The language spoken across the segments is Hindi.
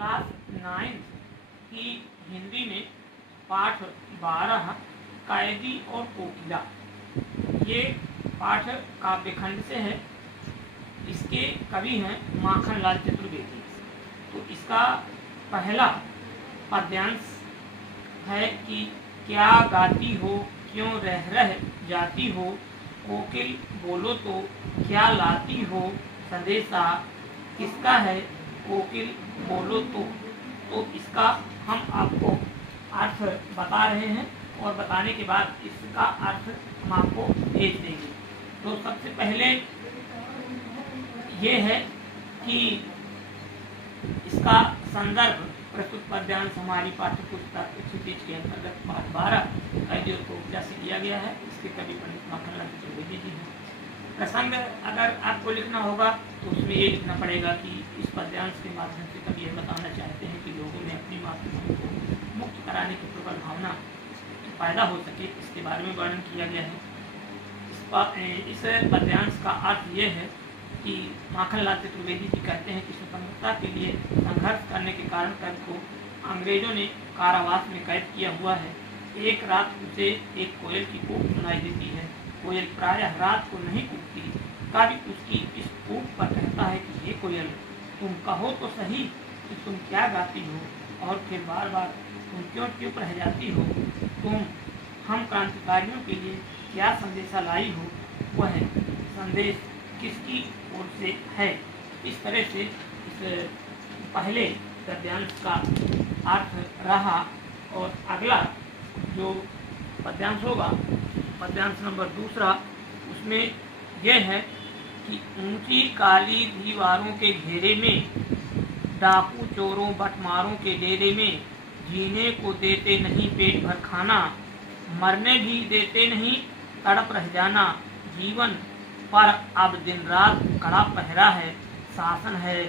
क्लास 9 की हिंदी में पाठ 12 कैदी और कोकिला। ये पाठ काव्यखंड से है। इसके कवि हैं माखनलाल चतुर्वेदी। तो इसका पहला पद्यांश है कि क्या गाती हो क्यों रह रह जाती हो, कोकिल बोलो तो क्या लाती हो, संदेशा किसका है कोकिल बोलो तो इसका हम आपको अर्थ बता रहे हैं और बताने के बाद इसका अर्थ हम आपको भेज देंगे। तो सबसे पहले ये है कि इसका संदर्भ प्रस्तुत पद्यांश हमारी पाठ्य पुस्तक क्षितिज के अंतर्गत पाठ 12 कैदी और कोकिला से लिया गया है। इसके कवि पंडित माखनलाल चतुर्वेदी जी हैं। प्रसंग अगर आपको लिखना होगा तो उसमें ये लिखना पड़ेगा कि इस पद्यांश के माध्यम से कवि यह बताना चाहते हैं कि लोगों में अपनी मातृभूमि को मुक्त कराने की प्रबल भावना पैदा हो सके, इसके बारे में वर्णन किया गया है। इस पद्यांश का अर्थ ये है कि माखनलाल चतुर्वेदी जी कहते हैं कि स्वतंत्रता के लिए संघर्ष करने के कारण कवि को अंग्रेजों ने कारावास में कैद किया हुआ है। एक रात उसे एक कोयल की कूक सुनाई देती है। कोयल प्रायः रात को नहीं कूकती। कवि उसकी इस कूक पर कहता है कि हे कोयल, तुम कहो तो सही कि तुम क्या गाती हो, और फिर बार बार तुम क्यों चुप रह जाती हो। तुम हम क्रांतिकारियों के लिए क्या संदेशा लाई हो, वह संदेश किसकी ओर से है। इस तरह से इस पहले पद्यांश का अर्थ रहा। और अगला जो पद्यांश होगा, पद्यांश नंबर 2, उसमें यह है कि ऊंची काली दीवारों के घेरे में, डाकू चोरों बटमारों के डेरे में, जीने को देते नहीं पेट भर खाना, मरने भी देते नहीं तड़प रह जाना। जीवन पर अब दिन रात कड़ा पहरा है, शासन है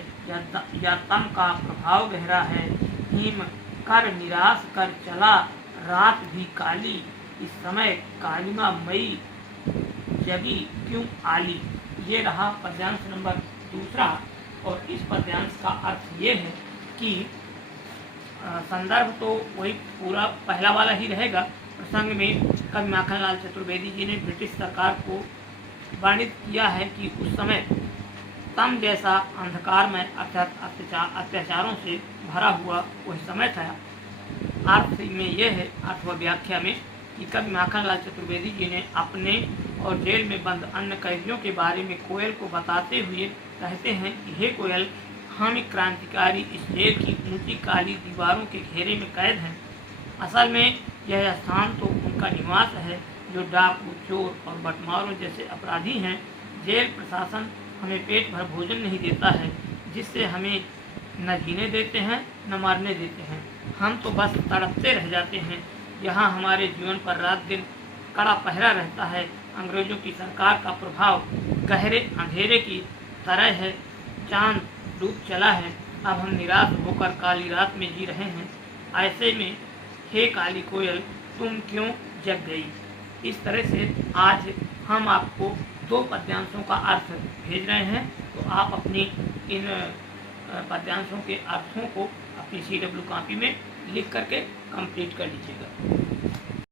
या तम का प्रभाव गहरा है। हिम कर निराश कर चला रात भी काली, इस समय कालिमा मई जगी क्यों आली। ये रहा पद्यांश नंबर 2। और इस पद्यांश का अर्थ ये है कि संदर्भ तो वही पूरा पहला वाला ही रहेगा। प्रसंग में कवि माखनलाल चतुर्वेदी जी ने ब्रिटिश सरकार को वर्णित किया है कि उस समय तम जैसा अंधकार में अत्याचारों से भरा हुआ वह समय था। अर्थ में यह है, अर्थ व व्याख्या में, कि कवि माखनलाल चतुर्वेदी जी ने अपने और जेल में बंद अन्य कैदियों के बारे में कोयल को बताते हुए कहते हैं कि हे कोयल, हम क्रांतिकारी इस जेल की ऊंची काली दीवारों के घेरे में कैद हैं। असल में यह स्थान तो उनका निवास है जो डाकू चोर और बटमारों जैसे अपराधी हैं। जेल प्रशासन हमें पेट भर भोजन नहीं देता है, जिससे हमें न जीने देते हैं न मरने देते हैं। हम तो बस तड़पते रह जाते हैं। यहाँ हमारे जीवन पर रात दिन कड़ा पहरा रहता है। अंग्रेजों की सरकार का प्रभाव गहरे अंधेरे की तरह है। चांद डूब चला है। अब हम निराश होकर काली रात में जी रहे हैं। ऐसे में हे काली कोयल, तुम क्यों जग गई। इस तरह से आज हम आपको 2 पद्यांशों का अर्थ भेज रहे हैं। तो आप अपनी इन पद्यांशों के अर्थों को अपनी CW कॉपी में लिख करके कंप्लीट कर लीजिएगा।